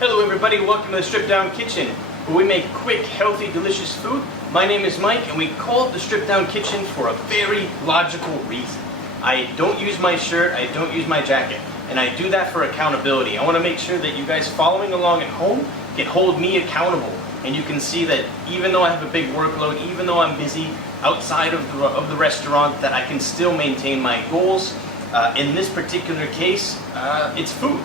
Hello everybody, welcome to the Stripped Down Kitchen, where we make quick, healthy, delicious food. My name is Mike, and we call it the Stripped Down Kitchen for a very logical reason. I don't use my shirt, I don't use my jacket, and I do that for accountability. I want to make sure that you guys following along at home can hold me accountable, and you can see that even though I have a big workload, even though I'm busy outside of the restaurant, that I can still maintain my goals. In this particular case, it's food.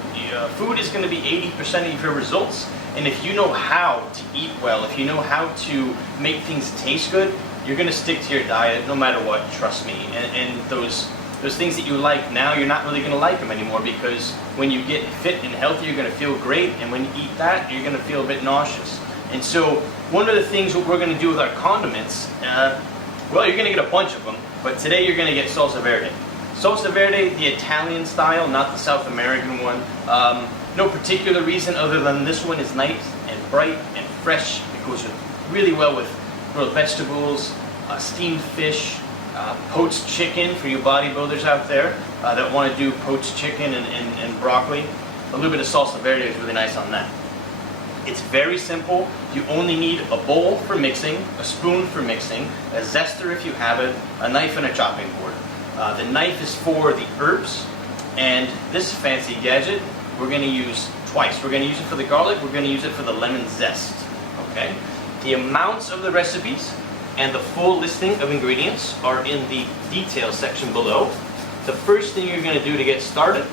Food is going to be 80% of your results, and if you know how to eat well, if you know how to make things taste good, you're going to stick to your diet no matter what, trust me. And those things that you like now, you're not really going to like them anymore, because when you get fit and healthy, you're going to feel great, and when you eat that, you're going to feel a bit nauseous. And so one of the things what we're going to do with our condiments, well, you're going to get a bunch of them, but today you're going to get Salsa Verde. Salsa Verde, the Italian style, not the South American one. No particular reason other than this one is nice and bright and fresh. It goes really well with grilled vegetables, steamed fish, poached chicken for you bodybuilders out there that want to do poached chicken and broccoli. A little bit of Salsa Verde is really nice on that. It's very simple. You only need a bowl for mixing, a spoon for mixing, a zester if you have it, a knife and a chopping board. The knife is for the herbs, and this fancy gadget we're going to use twice. We're going to use it for the garlic, we're going to use it for the lemon zest. Okay? The amounts of the recipes and the full listing of ingredients are in the details section below. The first thing you're going to do to get started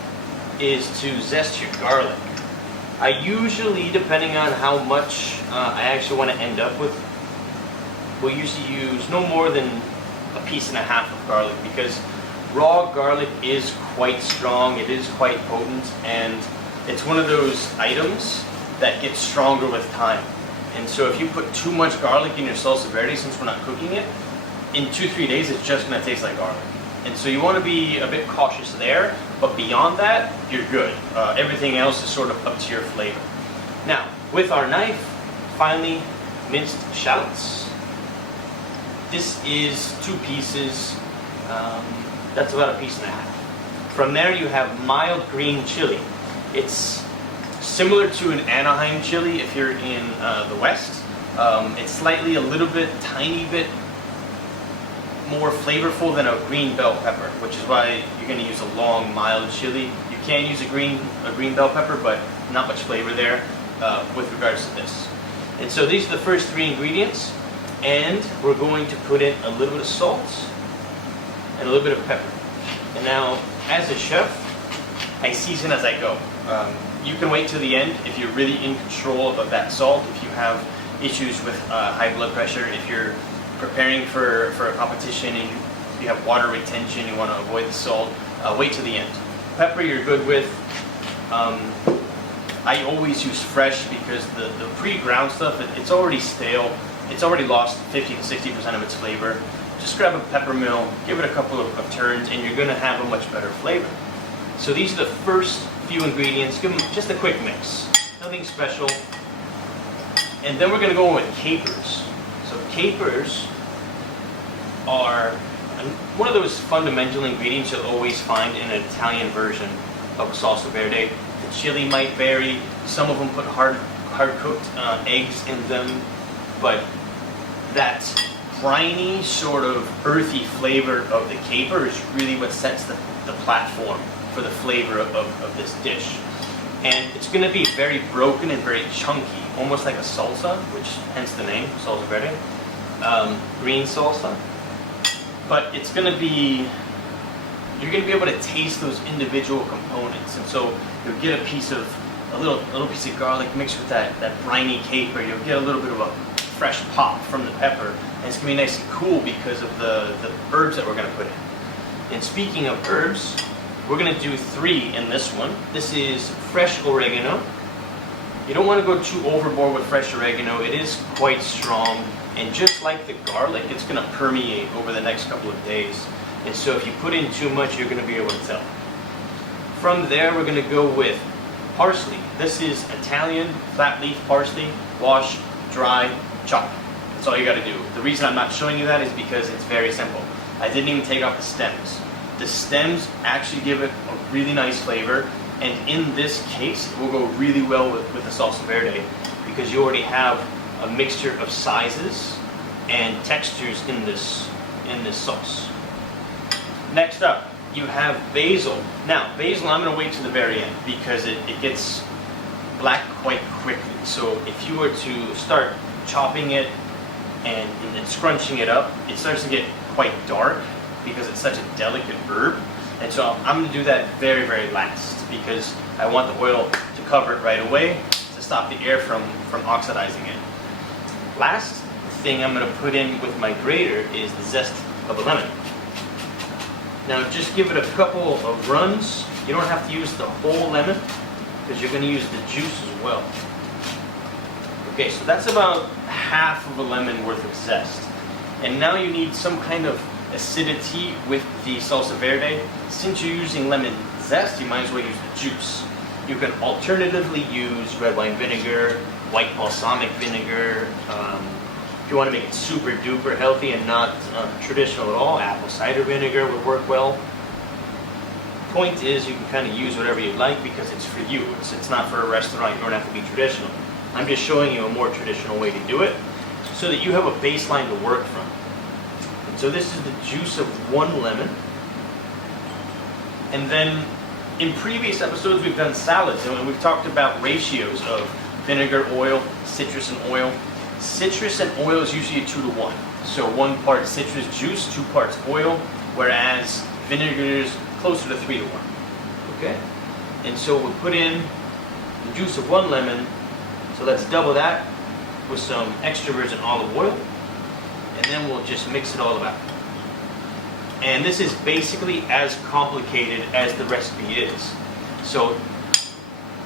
is to zest your garlic. I usually, depending on how much I actually want to end up with, will usually use no more than a piece and a half of garlic, because raw garlic is quite strong, it is quite potent, and it's one of those items that gets stronger with time. And so if you put too much garlic in your salsa verde, since we're not cooking it, in 2-3 days it's just going to taste like garlic. And so you want to be a bit cautious there, but beyond that, you're good. Everything else is sort of up to your flavor. Now, with our knife, finally, minced shallots. This is 2 pieces, that's about a piece and a half. From there you have mild green chili. It's similar to an Anaheim chili if you're in the West. It's slightly a little bit, tiny bit more flavorful than a green bell pepper, which is why you're going to use a long, mild chili. You can use a green bell pepper, but not much flavor there with regards to this. And so these are the first 3 ingredients. And we're going to put in a little bit of salt and a little bit of pepper. And now, as a chef, I season as I go. You can wait till the end if you're really in control of that salt, if you have issues with high blood pressure, if you're preparing for a competition and you have water retention, you want to avoid the salt, wait till the end. Pepper you're good with. I always use fresh, because the pre-ground stuff, it's already stale. It's already lost 50 to 60% of its flavor. Just grab a pepper mill, give it a couple of turns, and you're going to have a much better flavor. So these are the first few ingredients. Give them just a quick mix. Nothing special. And then we're going to go with capers. So capers are one of those fundamental ingredients you'll always find in an Italian version of a salsa verde. The chili might vary. Some of them put hard-cooked eggs in them. But that briny, sort of earthy flavor of the caper is really what sets the platform for the flavor of this dish. And it's going to be very broken and very chunky, almost like a salsa, which hence the name, salsa verde, green salsa. But it's going to be, you're going to be able to taste those individual components. And so you'll get a little piece of garlic mixed with that briny caper. You'll get a little bit of a fresh pop from the pepper, and it's going to be nice and cool because of the herbs that we're going to put in. And speaking of herbs, we're going to do 3 in this one. This is fresh oregano. You don't want to go too overboard with fresh oregano. It is quite strong, and just like the garlic, it's going to permeate over the next couple of days. And so if you put in too much, you're going to be able to tell. From there, we're going to go with parsley. This is Italian flat leaf parsley. Wash, dry, chop. That's all you got to do. The reason I'm not showing you that is because it's very simple. I didn't even take off the stems. The stems actually give it a really nice flavor, And in this case, it will go really well with the salsa verde because you already have a mixture of sizes and textures in this sauce. Next up, you have basil. Now, basil I'm going to wait to the very end because it gets black quite quickly. So if you were to start chopping it and scrunching it up, it starts to get quite dark because it's such a delicate herb. And so I'm going to do that very, very last because I want the oil to cover it right away to stop the air from oxidizing it. Last thing I'm going to put in with my grater is the zest of a lemon. Now just give it a couple of runs. You don't have to use the whole lemon because you're going to use the juice as well. Okay, so that's about half of a lemon worth of zest. And now you need some kind of acidity with the salsa verde. Since you're using lemon zest, you might as well use the juice. You can alternatively use red wine vinegar, white balsamic vinegar. If you want to make it super duper healthy and not traditional at all, apple cider vinegar would work well. Point is, you can kind of use whatever you like because it's for you. It's not for a restaurant. You don't have to be traditional. I'm just showing you a more traditional way to do it so that you have a baseline to work from. And so this is the juice of one lemon. And then in previous episodes we've done salads and we've talked about ratios of vinegar, oil, citrus, and oil. Citrus and oil is usually a 2-to-1. So 1 part citrus juice, 2 parts oil, whereas vinegar is closer to 3-to-1. Okay? And so we'll put in the juice of 1 lemon. So let's double that with some extra virgin olive oil. And then we'll just mix it all about. And this is basically as complicated as the recipe is. So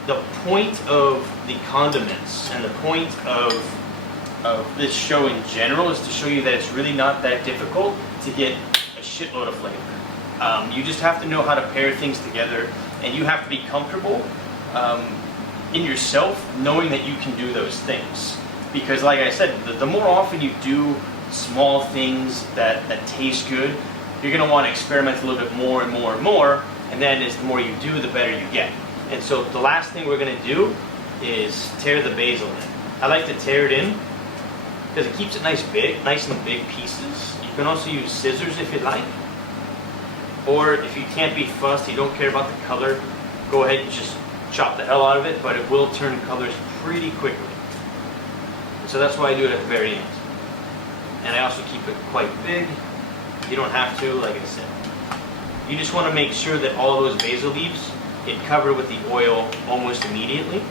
the point of the condiments and the point of this show in general is to show you that it's really not that difficult to get a shitload of flavor. You just have to know how to pair things together, and you have to be comfortable in yourself knowing that you can do those things. Because like I said, the more often you do small things that taste good, you're going to want to experiment a little bit more and more and more, and then as the more you do, the better you get. And so the last thing we're going to do is tear the basil in. I like to tear it in because it keeps it nice and big pieces. You can also use scissors if you like. Or if you can't be fussed, you don't care about the color, go ahead and just chop the hell out of it, but it will turn colors pretty quickly. And so that's why I do it at the very end. And I also keep it quite big. You don't have to, like I said. You just want to make sure that all those basil leaves get covered with the oil almost immediately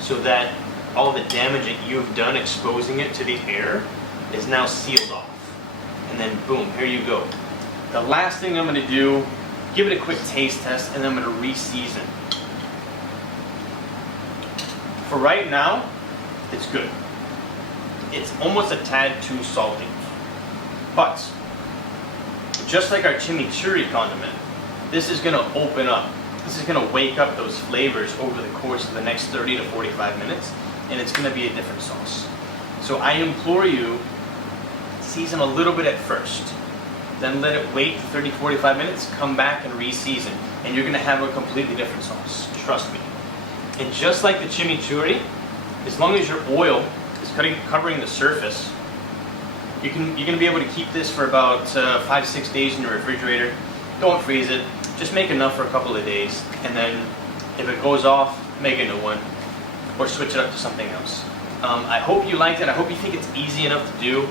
so that all the damage that you've done exposing it to the air is now sealed off. And then boom, here you go. The last thing I'm going to do, give it a quick taste test, and then I'm going to re-season. For right now, it's good. It's almost a tad too salty. But, just like our chimichurri condiment, this is going to open up. This is going to wake up those flavors over the course of the next 30 to 45 minutes, and it's going to be a different sauce. So I implore you, season a little bit at first. Then let it wait 30-45 minutes, come back and re-season, and you're going to have a completely different sauce. Trust me. And just like the chimichurri, as long as your oil is covering the surface, you're going to be able to keep this for about 5-6 days in your refrigerator. Don't freeze it. Just make enough for a couple of days, and then if it goes off, make a new one, or switch it up to something else. I hope you liked it. I hope you think it's easy enough to do.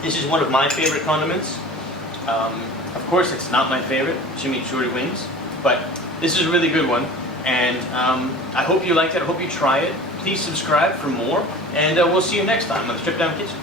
This is one of my favorite condiments. Of course, it's not my favorite. Chimichurri wings, but this is a really good one. And I hope you liked it. I hope you try it. Please subscribe for more, and we'll see you next time on the Strip Down Kitchen.